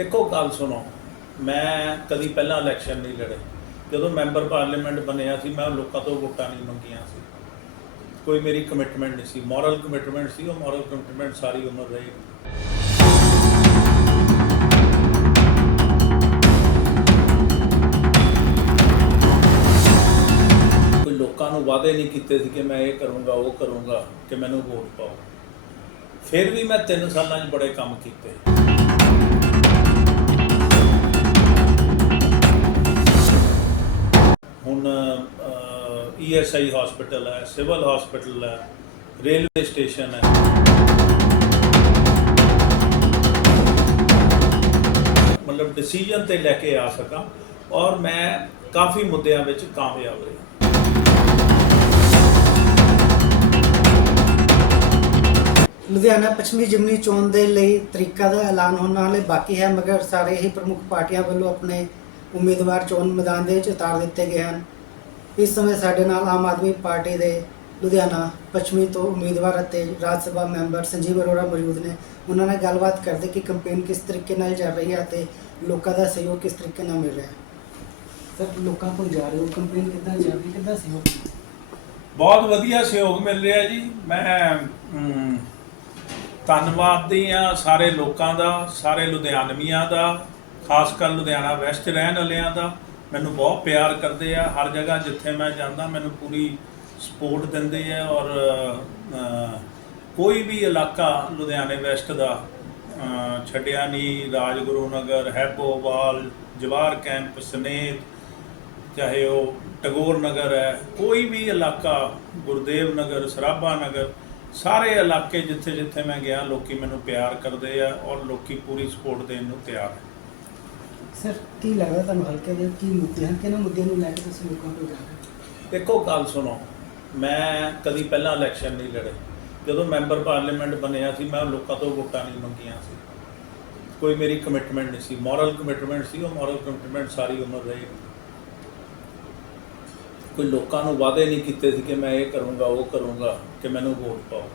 ਦੇਖੋ, ਗੱਲ ਸੁਣੋ। ਮੈਂ ਕਦੀ ਪਹਿਲਾਂ ਇਲੈਕਸ਼ਨ ਨਹੀਂ ਲੜੇ। ਜਦੋਂ ਮੈਂਬਰ ਪਾਰਲੀਮੈਂਟ ਬਣਿਆ ਸੀ, ਮੈਂ ਲੋਕਾਂ ਤੋਂ ਵੋਟਾਂ ਨਹੀਂ ਮੰਗੀਆਂ ਸੀ। ਕੋਈ ਮੇਰੀ ਕਮਿਟਮੈਂਟ ਨਹੀਂ ਸੀ। ਮੋਰਲ ਕਮਿਟਮੈਂਟ ਸੀ, ਉਹ ਮੋਰਲ ਕਮਿਟਮੈਂਟ ਸਾਰੀ ਉਮਰ ਰਹੀ। ਕੋਈ ਲੋਕਾਂ ਨੂੰ ਵਾਅਦੇ ਨਹੀਂ ਕੀਤੇ ਸੀ ਕਿ ਮੈਂ ਇਹ ਕਰੂੰਗਾ, ਉਹ ਕਰੂੰਗਾ, ਕਿ ਮੈਨੂੰ ਵੋਟ ਪਾਓ। ਫਿਰ ਵੀ ਮੈਂ 3 ਸਾਲਾਂ 'ਚ ਬੜੇ ਕੰਮ ਕੀਤੇ। ਈਐਸਆਈ ਹਸਪੀਟਲ ਹੈ ਸਿਵਲ ਹਸਪੀਟਲ ਹੈ ਰੇਲਵੇ ਸਟੇਸ਼ਨ ਹੈ। ਮਤਲਬ ਡਿਸੀਜਨ ਤੇ ਲੈ ਕੇ ਆ ਸਕਾਂ ਔਰ ਮੈਂ ਕਾਫੀ ਮੁੱਦਿਆਂ ਵਿੱਚ ਕਾਮਯਾਬ ਰਿਹਾ। ਲੁਧਿਆਣਾ ਪੱਛਮੀ ਜਿਮਨੀ ਚੋਣ ਦੇ ਲਈ ਤਰੀਕਾ ਦਾ ਐਲਾਨ ਹੋਣ ਵਾਲੇ ਬਾਕੀ ਹੈ, ਮਗਰ ਸਾਰੇ ਹੀ ਪ੍ਰਮੁੱਖ ਪਾਰਟੀਆਂ ਵੱਲੋਂ ਆਪਣੇ ਉਮੀਦਵਾਰ ਚੋਣ ਮੈਦਾਨ ਦੇ ਵਿੱਚ ਉਤਾਰ ਦਿੱਤੇ ਗਏ ਹਨ। ਇਸ ਸਮੇਂ ਸਾਡੇ ਨਾਲ ਆਮ ਆਦਮੀ ਪਾਰਟੀ ਦੇ ਲੁਧਿਆਣਾ ਪੱਛਮੀ ਤੋਂ ਉਮੀਦਵਾਰ ਅਤੇ ਰਾਜ ਸਭਾ ਮੈਂਬਰ ਸੰਜੀਵ ਅਰੋੜਾ ਮੌਜੂਦ ਨੇ। ਉਹਨਾਂ ਨਾਲ ਗੱਲਬਾਤ ਕਰਦੇ ਕਿ ਕੈਂਪੇਨ ਕਿਸ ਤਰੀਕੇ ਨਾਲ ਚੱਲ ਰਹੀ ਹੈ ਅਤੇ ਲੋਕਾਂ ਦਾ ਸਹਿਯੋਗ ਕਿਸ ਤਰੀਕੇ ਨਾਲ ਮਿਲ ਰਿਹਾ ਹੈ? ਸਰ ਲੋਕਾਂ ਕੋਲ ਜਾ ਰਹੇ ਹੋ। ਕੈਂਪੇਨ ਕਿੱਦਾਂ ਚੱਲ ਰਹੀ ਕਿੱਦਾਂ ਸਹਿਯੋਗ ਬਹੁਤ ਵਧੀਆ ਸਹਿਯੋਗ ਮਿਲ ਰਿਹਾ ਜੀ। ਮੈਂ ਅਮ, ਧੰਨਵਾਦੀ ਆ ਸਾਰੇ ਲੋਕਾਂ ਦਾ ਸਾਰੇ ਲੁਧਿਆਣਵੀਆਂ ਦਾ ਖਾਸ ਕਰ ਲੁਧਿਆਣਾ ਵੈਸਟ ਰਹਿਣ ਵਾਲਿਆਂ ਦਾ। ਮੈਨੂੰ ਬਹੁਤ ਪਿਆਰ ਕਰਦੇ ਆ ਹਰ ਜਗ੍ਹਾ ਜਿੱਥੇ ਮੈਂ ਜਾਂਦਾ ਮੈਨੂੰ ਪੂਰੀ ਸਪੋਰਟ ਦਿੰਦੇ ਆ ਔਰ ਕੋਈ ਵੀ ਇਲਾਕਾ ਲੁਧਿਆਣੇ ਵੈਸਟ ਦਾ ਅ, ਛੱਡਿਆ ਨਹੀਂ ਰਾਜਗੁਰੂ ਨਗਰ ਹੈਪੋਵਾਲ ਜਵਾਰ ਕੈਂਪ ਸਨੇਤ ਚਾਹੇ ਉਹ ਟਗੋਰ ਨਗਰ ਹੈ ਕੋਈ ਵੀ ਇਲਾਕਾ ਗੁਰਦੇਵ ਨਗਰ ਸਰਾਭਾ ਨਗਰ ਸਾਰੇ ਇਲਾਕੇ ਜਿੱਥੇ ਜਿੱਥੇ ਮੈਂ ਗਿਆ ਲੋਕੀ ਮੈਨੂੰ ਪਿਆਰ ਕਰਦੇ ਆ ਔਰ ਲੋਕੀ ਪੂਰੀ ਸਪੋਰਟ ਦੇਣ ਨੂੰ ਤਿਆਰ ਹੈ ਸਰ, ਕੀ ਲੱਗਦਾ ਤੁਹਾਨੂੰ ਹਲਕੇ ਦੇ ਕੀ ਮੁੱਦੇ ਹਨ? ਕਿਹਨਾਂ ਮੁੱਦਿਆਂ ਨੂੰ ਲੈ ਕੇ ਤੁਸੀਂ ਲੋਕਾਂ ਕੋਲ ਜਾ ਰਹੇ ਹੋ? ਦੇਖੋ, ਗੱਲ ਸੁਣੋ। ਮੈਂ ਕਦੀ ਪਹਿਲਾਂ ਇਲੈਕਸ਼ਨ ਨਹੀਂ ਲੜੇ। ਜਦੋਂ ਮੈਂਬਰ ਪਾਰਲੀਮੈਂਟ ਬਣਿਆ ਸੀ, ਮੈਂ ਲੋਕਾਂ ਤੋਂ ਵੋਟਾਂ ਨਹੀਂ ਮੰਗੀਆਂ ਸੀ। ਕੋਈ ਮੇਰੀ ਕਮਿਟਮੈਂਟ ਨਹੀਂ ਸੀ। ਮੋਰਲ ਕਮਿਟਮੈਂਟ ਸੀ, ਉਹ ਮੋਰਲ ਕਮਿਟਮੈਂਟ ਸਾਰੀ ਉਮਰ ਰਹੀ। ਕੋਈ ਲੋਕਾਂ ਨੂੰ ਵਾਅਦੇ ਨਹੀਂ ਕੀਤੇ ਸੀ ਕਿ ਮੈਂ ਇਹ ਕਰੂੰਗਾ, ਉਹ ਕਰੂੰਗਾ, ਕਿ ਮੈਨੂੰ ਵੋਟ ਪਾਓ।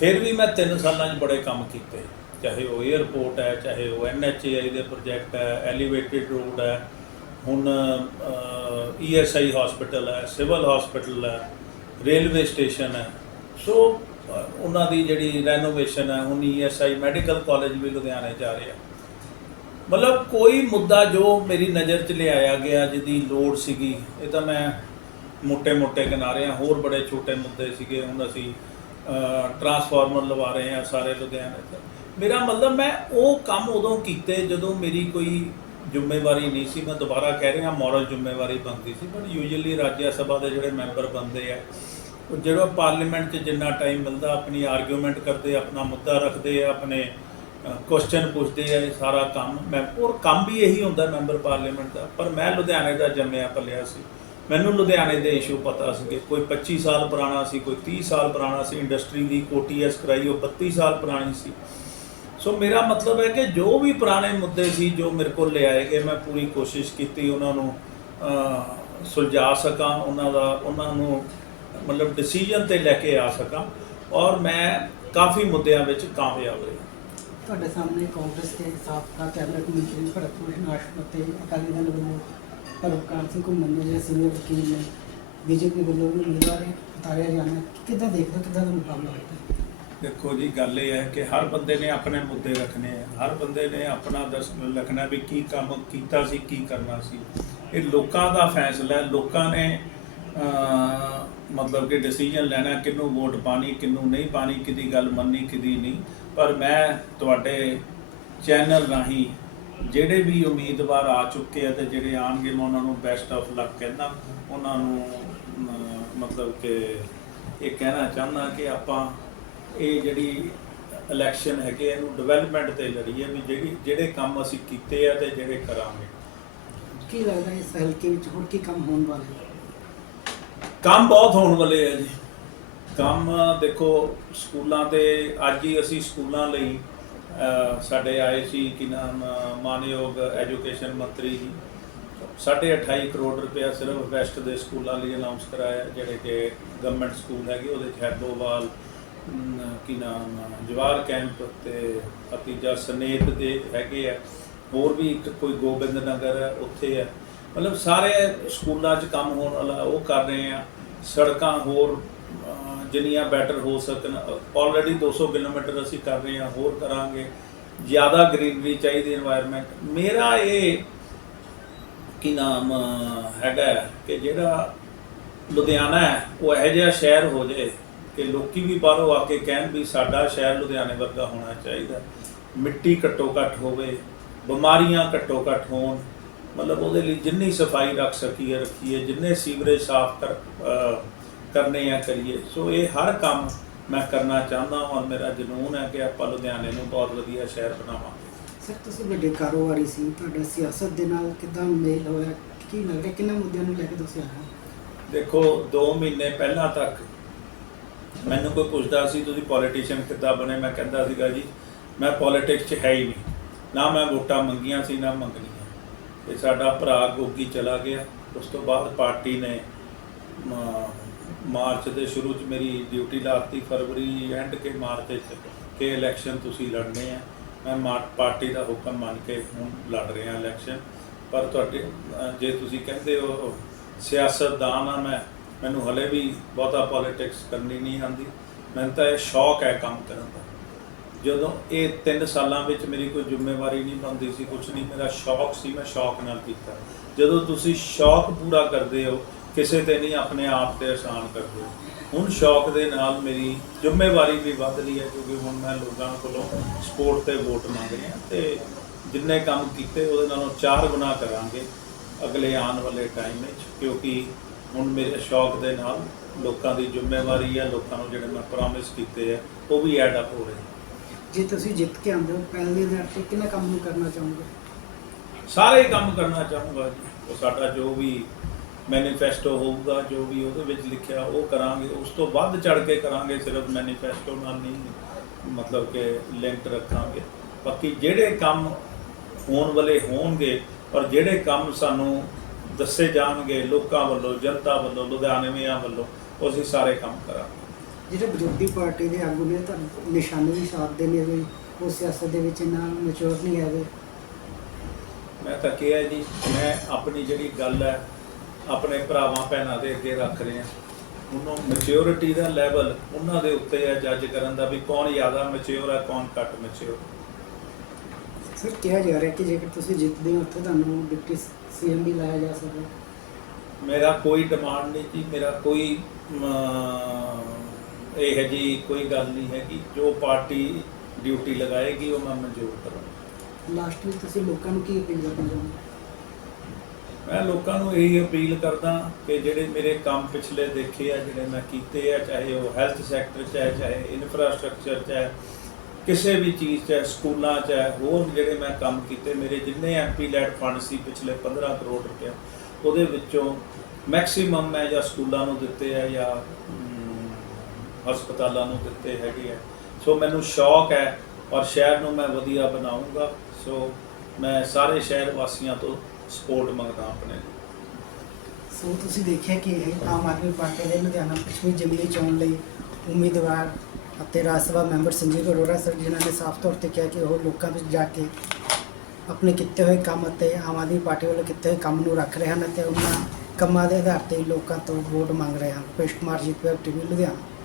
ਫਿਰ ਵੀ ਮੈਂ 3 ਸਾਲਾਂ 'ਚ ਬੜੇ ਕੰਮ ਕੀਤੇ। ਚਾਹੇ ਉਹ 에어ਪੋਰਟ ਹੈ, ਚਾਹੇ ਉਹ ਐਨਐਚਏਆਈ ਦੇ ਪ੍ਰੋਜੈਕਟ ਹੈ ਐਲੀਵੇਟਿਡ ਰੋਡ ਹੈ, ਹੁਣ ਈਐਸਆਈ ਹਸਪੀਟਲ ਹੈ ਸਿਵਲ ਹਸਪੀਟਲ ਹੈ ਰੇਲਵੇ ਸਟੇਸ਼ਨ ਹੈ। ਸੋ ਉਹਨਾਂ ਦੀ ਜਿਹੜੀ ਰੈਨੋਵੇਸ਼ਨ ਹੈ, ਹੁਣ ਈਐਸਆਈ ਮੈਡੀਕਲ ਕਾਲਜ ਵੀ ਲੁਧਿਆਣੇ ਜਾ ਰਿਹਾ ਮਤਲਬ ਕੋਈ ਮੁੱਦਾ ਜੋ ਮੇਰੀ ਨਜ਼ਰ 'ਚ ਲਿਆਇਆ ਗਿਆ, ਜਿਹਦੀ ਲੋੜ ਸੀਗੀ, ਇਹ ਤਾਂ ਮੈਂ ਮੋਟੇ ਮੋਟੇ ਕਿਨਾਰੇ ਆ, ਹੋਰ ਬੜੇ ਛੋਟੇ ਮੁੱਦੇ ਸੀਗੇ। ਹੁਣ ਅਸੀਂ ਟਰਾਂਸਫਾਰਮਰ ਲਵਾ ਰਹੇ ਆ ਸਾਰੇ ਲੁਧਿਆਣੇ ਤੇ ਮੇਰਾ ਮਤਲਬ ਮੈਂ ਉਹ ਕੰਮ ਉਦੋਂ ਕੀਤੇ ਜਦੋਂ ਮੇਰੀ ਕੋਈ ਜ਼ਿੰਮੇਵਾਰੀ ਨਹੀਂ ਸੀ। ਮੈਂ ਦੁਬਾਰਾ ਕਹਿ ਰਿਹਾ ਮੋਰਲ ਜ਼ਿੰਮੇਵਾਰੀ ਬਣਦੀ ਸੀ ਬਟ ਯੂਜੂਅਲੀ ਰਾਜ ਸਭਾ ਦੇ ਜਿਹੜੇ ਮੈਂਬਰ ਬਣਦੇ ਆ, ਉਹ ਜਿਹੜਾ ਪਾਰਲੀਮੈਂਟ 'ਚ ਜਿੰਨਾ ਟਾਈਮ ਮਿਲਦਾ, ਆਪਣੀ ਆਰਗੂਮੈਂਟ ਕਰਦੇ, ਆਪਣਾ ਮੁੱਦਾ ਰੱਖਦੇ ਆ, ਆਪਣੇ ਕੁਐਸਚਨ ਪੁੱਛਦੇ ਆ, ਇਹ ਸਾਰਾ ਕੰਮ ਮੈਂ, ਔਰ ਕੰਮ ਵੀ ਇਹੀ ਹੁੰਦਾ ਮੈਂਬਰ ਪਾਰਲੀਮੈਂਟ ਦਾ। ਪਰ ਮੈਂ ਲੁਧਿਆਣੇ ਦਾ ਜੰਮਿਆ ਪਲਿਆ ਸੀ। ਮੈਨੂੰ ਲੁਧਿਆਣੇ ਦੇ ਇਸ਼ੂ ਪਤਾ ਸੀਗੇ ਕੋਈ 25 ਸਾਲ ਪੁਰਾਣਾ ਸੀ, ਕੋਈ 30 ਸਾਲ ਪੁਰਾਣਾ ਸੀ। ਇੰਡਸਟਰੀ ਦੀ ਕੋਟੀ ਐਸ ਕਰਾਈ, ਉਹ 32 ਸਾਲ ਪੁਰਾਣੀ ਸੀ। ਸੋ ਮੇਰਾ ਮਤਲਬ ਹੈ ਕਿ ਜੋ ਵੀ ਪੁਰਾਣੇ ਮੁੱਦੇ ਸੀ, ਜੋ ਮੇਰੇ ਕੋਲ ਲਿਆਏ ਗਏ, ਮੈਂ ਪੂਰੀ ਕੋਸ਼ਿਸ਼ ਕੀਤੀ ਉਹਨਾਂ ਨੂੰ ਸੁਲਝਾ ਸਕਾਂ, ਉਹਨਾਂ ਦਾ, ਉਹਨਾਂ ਨੂੰ ਮਤਲਬ ਡਿਸੀਜਨ ਤੇ ਲੈ ਕੇ ਆ ਸਕਾਂ ਔਰ ਮੈਂ ਕਾਫੀ ਮੁੱਦਿਆਂ ਵਿੱਚ ਕਾਮਯਾਬ ਰਿਹਾ। ਤੁਹਾਡੇ ਸਾਹਮਣੇ ਕਾਂਗਰਸ ਦੇ ਸਾਬਕਾ ਕੈਬਨਿਟ ਮੰਤਰੀ ਭਰਤ ਭੂਸ਼ਣ ਆਸ਼ੂ ਅਤੇ ਅਕਾਲੀ ਦਲ ਵੱਲੋਂ ਪਰਮਕਾਰ ਸਿੰਘ ਘੁੰਮਣ ਦੇ ਜਿਹੜੇ ਸੀਨੀਅਰ ਵਕੀਲ ਨੇ, ਬੀਜੇਪੀ ਵੱਲੋਂ ਵੀ ਉਮੀਦਵਾਰ ਉਤਾਰਿਆ ਜਾਣਾ, ਕਿੱਦਾਂ ਦੇਖਦੇ ਕਿੱਦਾਂ ਦਾ ਮੁਕਾਬਲਾ ਹੋਏਗਾ ਦੇਖੋ ਜੀ, ਗੱਲ ਇਹ ਹੈ ਕਿ ਹਰ ਬੰਦੇ ਨੇ ਆਪਣੇ ਮੁੱਦੇ ਰੱਖਣੇ ਆ। ਹਰ ਬੰਦੇ ਨੇ ਆਪਣਾ ਦਰਸ, ਲਿਖਣਾ ਵੀ ਕੀ ਕੰਮ ਕੀਤਾ ਸੀ, ਕੀ ਕਰਨਾ ਸੀ। ਇਹ ਲੋਕਾਂ ਦਾ ਫੈਸਲਾ ਹੈ। ਲੋਕਾਂ ਨੇ ਮਤਲਬ ਕਿ ਡਿਸੀਜਨ ਲੈਣਾ ਕਿਹਨੂੰ ਵੋਟ ਪਾਣੀ, ਕਿਹਨੂੰ ਨਹੀਂ ਪਾਣੀ, ਕਿਹਦੀ ਗੱਲ ਮੰਨਣੀ ਕਿਹਦੀ ਨਹੀਂ। ਪਰ ਮੈਂ ਤੁਹਾਡੇ ਚੈਨਲ ਰਾਹੀਂ ਜਿਹੜੇ ਵੀ ਉਮੀਦਵਾਰ ਆ ਚੁੱਕੇ ਆ ਤੇ ਜਿਹੜੇ ਆਣਗੇ ਮੈਂ ਉਹਨਾਂ ਨੂੰ ਬੈਸਟ ਆਫ ਲੱਕ ਕਹਿੰਦਾ। ਉਹਨਾਂ ਨੂੰ ਮਤਲਬ ਕਿ ਇਹ ਕਹਿਣਾ ਚਾਹੁੰਦਾ ਕਿ ਆਪਾਂ ਇਹ ਜਿਹੜੀ ਇਲੈਕਸ਼ਨ ਹੈਗੇ ਇਹਨੂੰ ਡਿਵੈਲਪਮੈਂਟ ਤੇ ਲੜੀਏ ਵੀ ਜਿਹੜੀ ਜਿਹੜੇ ਕੰਮ ਅਸੀਂ ਕੀਤੇ ਆ ਤੇ ਜਿਹੜੇ ਕਰਾਂਗੇ। ਕੀ ਲੱਗਦਾ ਇਸ ਹਲਕੇ ਵਿੱਚ ਹੋਰ ਕੀ ਕੰਮ ਹੋਣ ਵਾਲਾ ਹੈ ਕੰਮ ਬਹੁਤ ਹੋਣ ਵਾਲੇ ਆ ਜੀ। ਕੰਮ ਦੇਖੋ ਸਕੂਲਾਂ ਤੇ ਅੱਜ ਹੀ ਅਸੀਂ ਸਕੂਲਾਂ ਲਈ ਸਾਡੇ ਆਏ ਸੀ ਕਿ ਨਾਮ ਮਾਨਯੋਗ ਐਜੂਕੇਸ਼ਨ ਮੰਤਰੀ ਜੀ। ਸਾਢੇ 28 ਕਰੋੜ ਰੁਪਇਆ ਸਿਰਫ ਵੈਸਟ ਦੇ ਸਕੂਲਾਂ ਲਈ ਅਨਾਉਂਸ ਕਰਾਇਆ ਜਿਹੜੇ ਕਿ ਗਵਰਨਮੈਂਟ ਸਕੂਲ ਹੈਗੇ ਉਹਦੇ ਚ ਹੈਬੋਵਾਲ ਕੀ ਨਾਮ ਆ, ਜਵਾਹਰ ਕੈਂਪ ਤੇ ਅਤੀਜਾ ਸਨੇਤ ਦੇ ਹੈਗੇ ਆ। ਹੋਰ ਵੀ ਇੱਕ ਕੋਈ ਗੋਬਿੰਦ ਨਗਰ ਹੈ ਉੱਥੇ ਹੈ ਮਤਲਬ ਸਾਰੇ ਸਕੂਲਾਂ 'ਚ ਕੰਮ ਹੋਣ ਵਾਲਾ ਉਹ ਕਰ ਰਹੇ ਆ। ਸੜਕਾਂ ਹੋਰ ਜਿੰਨੀਆਂ ਬੈਟਰ ਹੋ ਸਕਣ। ਆਲਰੇਡੀ 200 ਕਿਲੋਮੀਟਰ ਅਸੀਂ ਕਰ ਰਹੇ ਆ ਹੋਰ ਕਰਾਂਗੇ। ਜ਼ਿਆਦਾ ਗ੍ਰੀਨਰੀ ਚਾਹੀਦੀ এনवायरमेंट ਮੇਰਾ ਇਹ ਕੀ ਨਾਮ ਹੈਗਾ ਕਿ ਜਿਹੜਾ ਲੁਧਿਆਣਾ ਹੈ ਉਹ ਇਹੋ ਜਿਹਾ ਸ਼ਹਿਰ ਹੋ ਜਾਏ। ਕਿ ਲੋਕੀ ਵੀ ਬਾਹਰੋਂ ਆ ਕੇ ਕਹਿਣ ਵੀ ਸਾਡਾ ਸ਼ਹਿਰ ਲੁਧਿਆਣੇ ਵਰਗਾ ਹੋਣਾ ਚਾਹੀਦਾ। ਮਿੱਟੀ ਘੱਟੋ ਘੱਟ ਹੋਵੇ ਬਿਮਾਰੀਆਂ ਘੱਟੋ ਘੱਟ ਹੋਣ ਮਤਲਬ ਉਹਦੇ ਲਈ ਜਿੰਨੀ ਸਫ਼ਾਈ ਰੱਖ ਸਕੀਏ ਰੱਖੀਏ ਜਿੰਨੇ ਸੀਵਰੇਜ ਸਾਫ਼ ਕਰ ਕਰਨੇ ਆ ਕਰੀਏ। ਸੋ ਇਹ ਹਰ ਕੰਮ ਮੈਂ ਕਰਨਾ ਚਾਹੁੰਦਾ ਹਾਂ ਔਰ ਮੇਰਾ ਜਨੂਨ ਹੈ ਕਿ ਆਪਾਂ ਲੁਧਿਆਣੇ ਨੂੰ ਬਹੁਤ ਵਧੀਆ ਸ਼ਹਿਰ ਬਣਾਵਾਂਗੇ। ਸਰ ਤੁਸੀਂ ਵੱਡੇ ਕਾਰੋਬਾਰੀ ਸੀ ਤੁਹਾਡਾ ਸਿਆਸਤ ਦੇ ਨਾਲ ਕਿਦਾਂ ਮੇਲ ਹੋਇਆ? ਕੀ ਲੱਗ ਰਿਹਾ ਕਿੰਨੇ ਮੁੱਦਿਆਂ ਨੂੰ ਲੈ ਕੇ ਤੁਸੀਂ? ਦੇਖੋ 2 ਮਹੀਨੇ ਪਹਿਲਾਂ ਤੱਕ ਮੈਨੂੰ ਕੋਈ ਪੁੱਛਦਾ ਸੀ, ਤੁਸੀਂ ਪੋਲੀਟੀਸ਼ੀਅਨ ਕਿੱਦਾਂ ਬਣੇ? ਮੈਂ ਕਹਿੰਦਾ ਸੀਗਾ ਜੀ, ਮੈਂ ਪੋਲਿਟਿਕਸ 'ਚ ਹੈ ਹੀ ਨਹੀਂ। ਨਾ ਮੈਂ ਵੋਟਾਂ ਮੰਗੀਆਂ ਸੀ, ਨਾ ਮੰਗਣੀਆਂ। ਤੇ ਸਾਡਾ ਭਰਾ ਗੋਗੀ ਚਲਾ ਗਿਆ। ਉਸ ਤੋਂ ਬਾਅਦ ਪਾਰਟੀ ਨੇ ਮਾਰਚ ਦੇ ਸ਼ੁਰੂ 'ਚ ਮੇਰੀ ਡਿਊਟੀ ਲਾਤੀ, ਫਰਵਰੀ ਐਂਡ ਕੇ ਮਾਰਚ 'ਚ ਕਿ ਇਲੈਕਸ਼ਨ ਤੁਸੀਂ ਲੜਨੇ ਆ। ਮੈਂ ਮਾ- ਪਾਰਟੀ ਦਾ ਹੁਕਮ ਮੰਨ ਕੇ ਹੁਣ ਲੜ ਰਿਹਾ ਇਲੈਕਸ਼ਨ ਪਰ ਤੁਹਾਡੇ ਜੇ ਤੁਸੀਂ ਕਹਿੰਦੇ ਹੋ ਸਿਆਸਤਦਾਨ ਆ, ਮੈਂ ਮੈਨੂੰ ਹਲੇ ਵੀ ਬਹੁਤਾ ਪੋਲਿਟਿਕਸ ਕਰਨੀ ਨਹੀਂ ਆਉਂਦੀ। ਮੈਨੂੰ ਤਾਂ ਇਹ ਸ਼ੌਕ ਹੈ ਕੰਮ ਕਰਨ ਦਾ। ਜਦੋਂ ਇਹ 3 ਸਾਲਾਂ ਵਿੱਚ ਮੇਰੀ ਕੋਈ ਜ਼ਿੰਮੇਵਾਰੀ ਨਹੀਂ ਬਣਦੀ ਸੀ ਕੁਝ ਨਹੀਂ, ਮੇਰਾ ਸ਼ੌਕ ਸੀ, ਮੈਂ ਸ਼ੌਕ ਨਾਲ ਕੀਤਾ। ਜਦੋਂ ਤੁਸੀਂ ਸ਼ੌਕ ਪੂਰਾ ਕਰਦੇ ਹੋ, ਕਿਸੇ ਤੇ ਨਹੀਂ, ਆਪਣੇ ਆਪ ਤੇ ਆਸਾਨ ਕਰਦੇ ਹੋ। ਹੁਣ ਸ਼ੌਕ ਦੇ ਨਾਲ ਮੇਰੀ ਜ਼ਿੰਮੇਵਾਰੀ ਵੀ ਵੱਧ ਰਹੀ ਹੈ, ਕਿਉਂਕਿ ਹੁਣ ਮੈਂ ਲੋਕਾਂ ਕੋਲੋਂ ਸਪੋਰਟ ਤੇ ਵੋਟ ਮੰਗ ਰਿਹਾ ਤੇ ਜਿੰਨੇ ਕੰਮ ਕੀਤੇ, ਉਹਦੇ ਨਾਲੋਂ ਚਾਰ ਗੁਣਾ ਕਰਾਂਗੇ ਅਗਲੇ ਆਉਣ ਵਾਲੇ ਟਾਈਮ ਵਿੱਚ, ਕਿਉਂਕਿ ਹੁਣ ਮੇਰੇ ਸ਼ੌਕ ਦੇ ਨਾਲ ਲੋਕਾਂ ਦੀ ਜ਼ਿੰਮੇਵਾਰੀ ਹੈ ਲੋਕਾਂ ਨੂੰ ਜਿਹੜੇ ਮੈਂ ਪ੍ਰੋਮਿਸ ਕੀਤੇ ਆ ਉਹ ਵੀ ਐਡ ਅਪ ਹੋ ਰਹੇ ਜੇ ਤੁਸੀਂ ਜਿੱਤ ਕੇ ਆਉਂਦੇ ਹੋ ਪਹਿਲੇ ਦਿਨ ਤੇ ਕਿੰਨੇ ਕੰਮ ਨੂੰ ਕਰਨਾ ਚਾਹੋਗੇ? ਸਾਰੇ ਹੀ ਕੰਮ ਕਰਨਾ ਚਾਹੂੰਗਾ ਜੀ। ਉਹ ਸਾਡਾ ਜੋ ਵੀ ਮੈਨੀਫੈਸਟੋ ਹੋਊਗਾ ਜੋ ਵੀ ਉਹਦੇ ਵਿੱਚ ਲਿਖਿਆ ਉਹ ਕਰਾਂਗੇ। ਉਸ ਤੋਂ ਵੱਧ ਚੜ ਕੇ ਕਰਾਂਗੇ ਸਿਰਫ ਮੈਨੀਫੈਸਟੋ ਨਾਲ ਨਹੀਂ। ਮਤਲਬ ਕਿ ਲਿੰਕ ਰੱਖਾਂਗੇ। ਬਾਕੀ ਜਿਹੜੇ ਕੰਮ ਹੋਣ ਵਾਲੇ ਹੋਣਗੇ ਪਰ ਜਿਹੜੇ ਕੰਮ ਸਾਨੂੰ ਦੱਸੇ ਜਾਣਗੇ ਲੋਕਾਂ ਵੱਲੋਂ ਜਨਤਾ ਵੱਲੋਂ ਲੁਧਿਆਣਵੀਆਂ ਵੱਲੋਂ ਉਹ ਅਸੀਂ ਸਾਰੇ ਕੰਮ ਕਰਾਂਗੇ। ਜਿਹੜੇ ਵਿਰੋਧੀ ਪਾਰਟੀ ਦੇ ਆਗੂ ਨੇ ਤਾਂ ਨਿਸ਼ਾਨੇ ਵੀ ਸਾਧਦੇ ਨੇ ਵੀ ਉਹ ਸਿਆਸਤ ਦੇ ਵਿੱਚ ਇੰਨਾ ਮੈਚੁਰ ਨਹੀਂ ਹੈਗੇ। ਮੈਂ ਤਾਂ ਕਿਹਾ ਜੀ ਮੈਂ ਆਪਣੀ ਜਿਹੜੀ ਗੱਲ ਹੈ ਆਪਣੇ ਭਰਾਵਾਂ ਭੈਣਾਂ ਦੇ ਅੱਗੇ ਰੱਖ ਰਿਹਾ। ਉਹਨੂੰ ਮੈਚਿਓਰਿਟੀ ਦਾ ਲੈਵਲ ਉਹਨਾਂ ਦੇ ਉੱਤੇ ਹੈ ਜੱਜ ਕਰਨ ਦਾ ਵੀ ਕੌਣ ਜ਼ਿਆਦਾ ਮੈਚਿਓਰ ਹੈ ਕੌਣ ਘੱਟ ਮੈਚਿਓਰ ਸਰ ਕਿਹਾ ਜਾ ਰਿਹਾ ਕਿ ਜੇਕਰ ਤੁਸੀਂ ਜਿੱਤਦੇ ਹੋ ਉੱਥੇ ਤੁਹਾਨੂੰ ਡਿਪਟੀ ਸੀਐਮ ਵੀ ਲਾਇਆ ਜਾ ਸਕਦਾ ਮੇਰਾ ਕੋਈ ਡਿਮਾਂਡ ਨਹੀਂ ਜੀ ਮੇਰਾ ਕੋਈ ਅਮ, ਇਹ ਹੈ ਜੀ ਕੋਈ ਗੱਲ ਨਹੀਂ ਹੈ ਕਿ ਜੋ ਪਾਰਟੀ ਡਿਊਟੀ ਲਗਾਏਗੀ ਉਹ ਮੈਂ ਮਨਜ਼ੂਰ ਕਰਾਂਗਾ। ਲਾਸਟ ਵਿੱਚ ਤੁਸੀਂ ਲੋਕਾਂ ਨੂੰ ਕੀ ਅਪੀਲ ਕਰਨਾ ਚਾਹੁੰਦੇ ਮੈਂ ਲੋਕਾਂ ਨੂੰ ਇਹੀ ਅਪੀਲ ਕਰਦਾ ਕਿ ਜਿਹੜੇ ਮੇਰੇ ਕੰਮ ਪਿਛਲੇ ਦੇਖੇ ਆ ਜਿਹੜੇ ਮੈਂ ਕੀਤੇ ਆ ਚਾਹੇ ਉਹ ਹੈਲਥ ਸੈਕਟਰ 'ਚ ਹੈ ਚਾਹੇ ਇਨਫਰਾਸਟ੍ਰਕਚਰ 'ਚ ਹੈ ਕਿਸੇ ਵੀ ਚੀਜ਼ 'ਚ ਹੈ ਸਕੂਲਾਂ 'ਚ ਹੈ ਹੋਰ ਜਿਹੜੇ ਮੈਂ ਕੰਮ ਕੀਤੇ ਮੇਰੇ ਜਿੰਨੇ ਐਮਪੀ ਲੈਡ ਫੰਡ ਸੀ ਪਿਛਲੇ 15 ਕਰੋੜ ਰੁਪਏ ਉਹਦੇ ਵਿੱਚੋਂ ਮੈਕਸਿਮਮ ਮੈਂ ਜਾਂ ਸਕੂਲਾਂ ਨੂੰ ਦਿੱਤੇ ਆ ਜਾਂ ਅਮ, ਹਸਪਤਾਲਾਂ ਨੂੰ ਦਿੱਤੇ ਹੈਗੇ ਆ। ਸੋ ਮੈਨੂੰ ਸ਼ੌਕ ਹੈ ਔਰ ਸ਼ਹਿਰ ਨੂੰ ਮੈਂ ਵਧੀਆ ਬਣਾਉਂਗਾ। ਸੋ ਮੈਂ ਸਾਰੇ ਸ਼ਹਿਰ ਵਾਸੀਆਂ ਤੋਂ ਸਪੋਰਟ ਮੰਗਦਾ ਆਪਣੇ ਲਈ। ਸੋ ਤੁਸੀਂ ਦੇਖਿਆ ਕਿ ਇਹ ਆਮ ਆਦਮੀ ਪਾਰਟੀ ਦੇ ਲੁਧਿਆਣਾ ਪੱਛਮੀ ਜ਼ਿਮਨੀ ਚੋਣ ਲਈ ਉਮੀਦਵਾਰ ਅਤੇ ਰਾਜ ਸਭਾ ਮੈਂਬਰ ਸੰਜੀਵ ਅਰੋੜਾ ਸਰ ਜਿਨ੍ਹਾਂ ਨੇ ਸਾਫ਼ ਤੌਰ ਤੇ ਕਿਹਾ ਕਿ ਉਹ ਲੋਕਾਂ ਵਿੱਚ ਜਾ ਕੇ ਆਪਣੇ ਕੀਤੇ ਹੋਏ ਕੰਮ ਅਤੇ ਆਮ ਆਦਮੀ ਪਾਰਟੀ ਵੱਲੋਂ ਕੀਤੇ ਹੋਏ ਕੰਮ ਨੂੰ ਰੱਖ ਰਹੇ ਹਨ ਅਤੇ ਉਹਨਾਂ ਕੰਮਾਂ ਦੇ ਆਧਾਰ ਤੇ ਲੋਕਾਂ ਤੋਂ ਵੋਟ ਮੰਗ ਰਹੇ ਹਨ। ਪੇਸ਼ ਕੁਮਾਰ ਜੀ ਵੈਬ ਟੀਵੀ, ਲੁਧਿਆਣਾ।